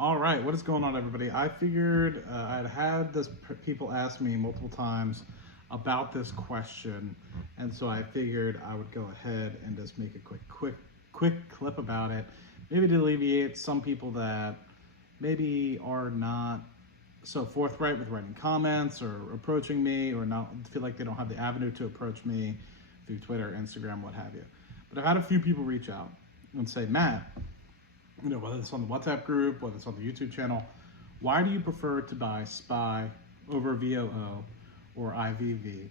All right, what is going on, everybody? I figured I'd had people ask me multiple times about this question, and so I figured I would go ahead and just make a quick clip about it, maybe to alleviate some people that maybe are not so forthright with writing comments or approaching me, or not feel like they don't have the avenue to approach me through Twitter, Instagram, what have you. But I've had a few people reach out and say, Matt, whether it's on the WhatsApp group, whether it's on the YouTube channel, why do you prefer to buy SPY over VOO or IVV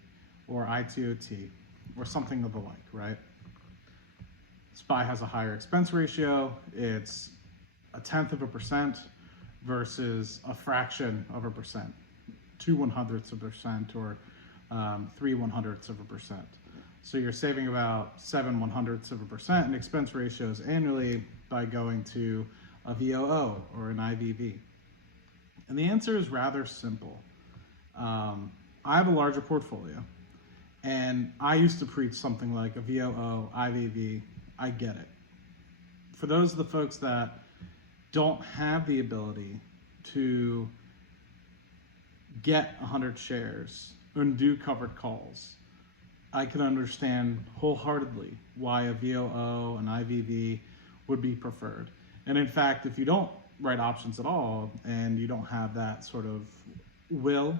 or ITOT or something of the like, right? SPY has a higher expense ratio. It's 0.1% versus a fraction of a percent, 0.02% or 0.03%. So you're saving about 0.07% in expense ratios annually by going to a VOO or an IVV. And the answer is rather simple. I have a larger portfolio, and I used to preach something like a VOO, IVV. I get it. For those of the folks that don't have the ability to get 100 shares and do covered calls, I can understand wholeheartedly why a VOO and IVV would be preferred. And in fact, if you don't write options at all and you don't have that sort of will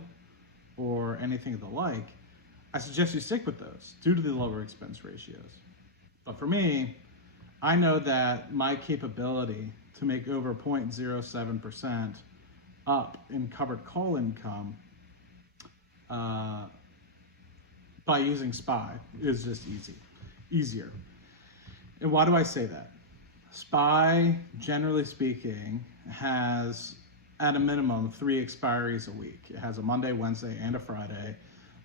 or anything of the like, I suggest you stick with those due to the lower expense ratios. But for me, I know that my capability to make over 0.07% up in covered call income by using SPY is just easier. And why do I say that? SPY, generally speaking, has at a minimum 3 expiries a week. It has a Monday, Wednesday, and a Friday.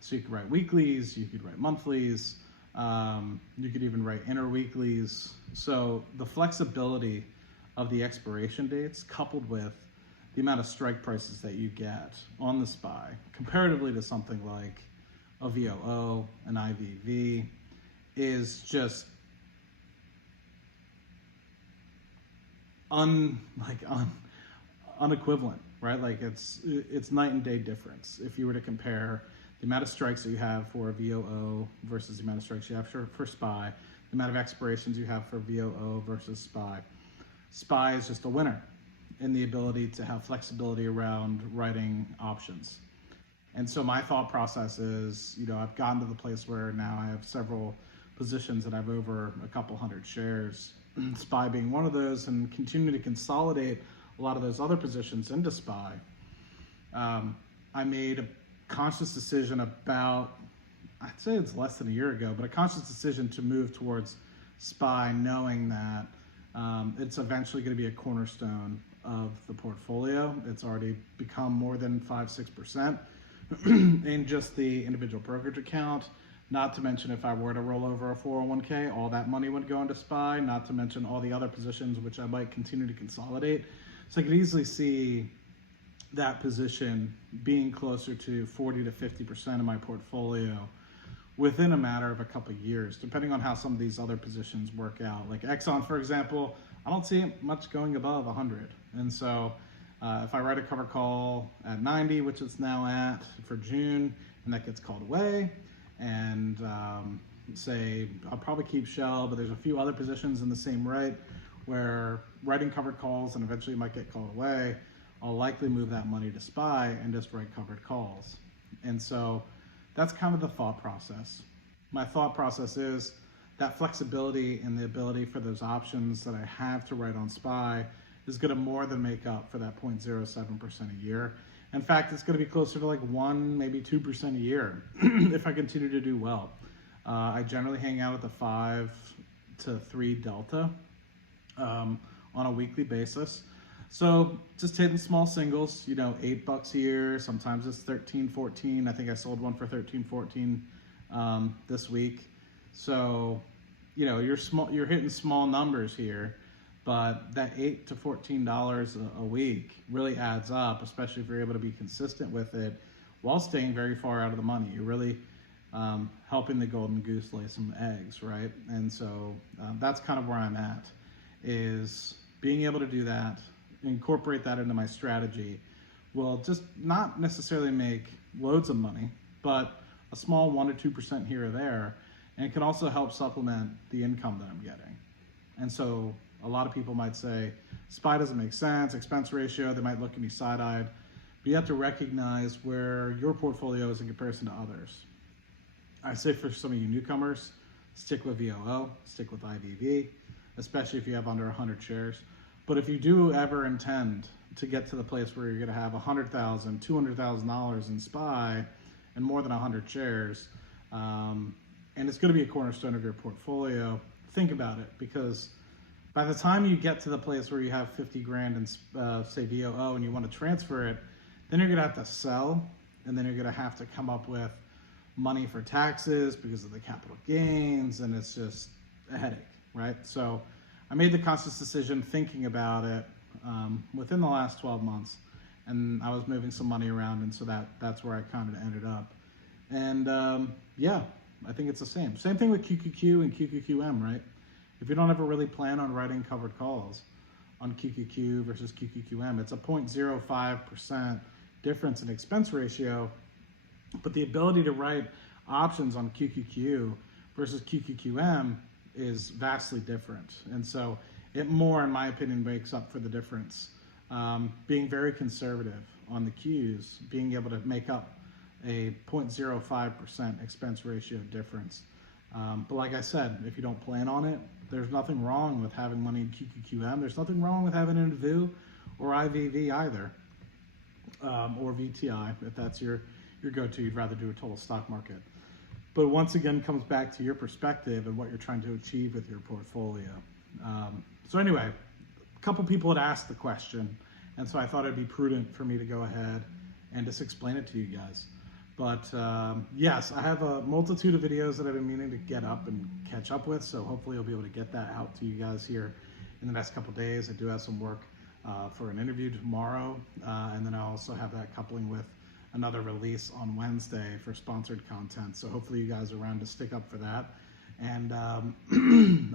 So you could write weeklies, you could write monthlies, you could even write interweeklies. So the flexibility of the expiration dates coupled with the amount of strike prices that you get on the SPY comparatively to something like a VOO, an IVV, is just unequivalent, right? Like it's night and day difference. If you were to compare the amount of strikes that you have for a VOO versus the amount of strikes you have for SPY, the amount of expirations you have for VOO versus SPY, SPY is just a winner in the ability to have flexibility around writing options. And so my thought process is, I've gotten to the place where now I have several positions that have over a couple hundred shares, SPY being one of those, and continue to consolidate a lot of those other positions into SPY. I made a conscious decision about, I'd say it's less than a year ago, but a conscious decision to move towards SPY, knowing that it's eventually going to be a cornerstone of the portfolio. It's already become more than 5-6% in just the individual brokerage account. Not to mention, if I were to roll over a 401k, all that money would go into SPY, not to mention all the other positions which I might continue to consolidate. So I could easily see that position being closer to 40 to 50% of my portfolio within a matter of a couple of years, depending on how some of these other positions work out. Like Exxon, for example, I don't see it much going above 100. And so if I write a cover call at 90, which it's now at for June, and that gets called away, and say I'll probably keep Shell, but there's a few other positions in the same right where writing covered calls and eventually might get called away, I'll likely move that money to SPY and just write covered calls. And so that's kind of the thought process. My thought process is that flexibility and the ability for those options that I have to write on SPY is going to more than make up for that 0.07% a year. In fact, it's going to be closer to like 1, maybe 2% a year if I continue to do well. I generally hang out at the 5 to 3 delta on a weekly basis. So just hitting small singles, $8 here, sometimes it's 13, 14. I think I sold one for 13, 14 this week. So, you're hitting small numbers here, but that $8 to $14 a week really adds up, especially if you're able to be consistent with it while staying very far out of the money. You're really helping the golden goose lay some eggs, right? And so that's kind of where I'm at, is being able to do that incorporate that into my strategy will just not necessarily make loads of money, but a small 1 to 2% here or there, and it can also help supplement the income that I'm getting. And so a lot of people might say, SPY doesn't make sense, expense ratio, they might look at me side-eyed, but you have to recognize where your portfolio is in comparison to others. I say for some of you newcomers, stick with VOO, stick with IVV, especially if you have under 100 shares. But if you do ever intend to get to the place where you're gonna have $100,000, $200,000 in SPY and more than 100 shares, and it's gonna be a cornerstone of your portfolio, think about it, because by the time you get to the place where you have 50 grand in say VOO and you wanna transfer it, then you're gonna have to sell, and then you're gonna have to come up with money for taxes because of the capital gains, and it's just a headache, right? So I made the conscious decision thinking about it within the last 12 months, and I was moving some money around, and so that's where I kind of ended up. And yeah, I think it's the same. Same thing with QQQ and QQQM, right? If you don't ever really plan on writing covered calls on QQQ versus QQQM, it's a 0.05% difference in expense ratio, but the ability to write options on QQQ versus QQQM is vastly different. And so it more, in my opinion, makes up for the difference. Being very conservative on the Qs, being able to make up a 0.05% expense ratio difference. But like I said, if you don't plan on it, there's nothing wrong with having money in QQQM. There's nothing wrong with having it in VOO or IVV either, or VTI, if that's your go-to. You'd rather do a total stock market. But once again, comes back to your perspective and what you're trying to achieve with your portfolio. So anyway, a couple people had asked the question, and so I thought it'd be prudent for me to go ahead and just explain it to you guys. But yes, I have a multitude of videos that I've been meaning to get up and catch up with, so hopefully I'll be able to get that out to you guys here in the next couple days. I do have some work for an interview tomorrow, and then I also have that coupling with another release on Wednesday for sponsored content. So hopefully you guys are around to stick up for that. And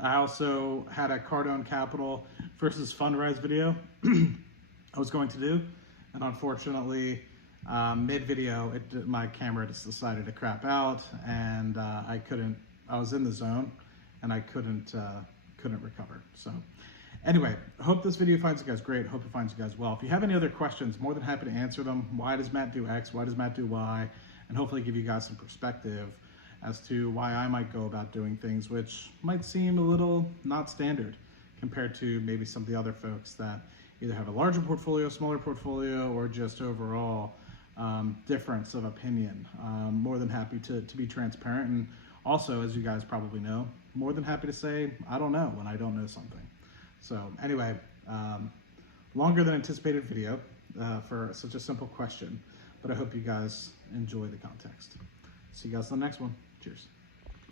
I also had a Cardone Capital versus Fundrise video I was going to do, and unfortunately, mid-video, my camera just decided to crap out, and I was in the zone, and I couldn't recover. So anyway, I hope this video finds you guys great. Hope it finds you guys well. If you have any other questions, more than happy to answer them. Why does Matt do X? Why does Matt do Y? And hopefully give you guys some perspective as to why I might go about doing things which might seem a little not standard compared to maybe some of the other folks that either have a larger portfolio, smaller portfolio, or just overall difference of opinion. More than happy to be transparent, and also, as you guys probably know, more than happy to say I don't know when I don't know something. So anyway, longer than anticipated video for such a simple question, but I hope you guys enjoy the context. See you guys in the next one. Cheers.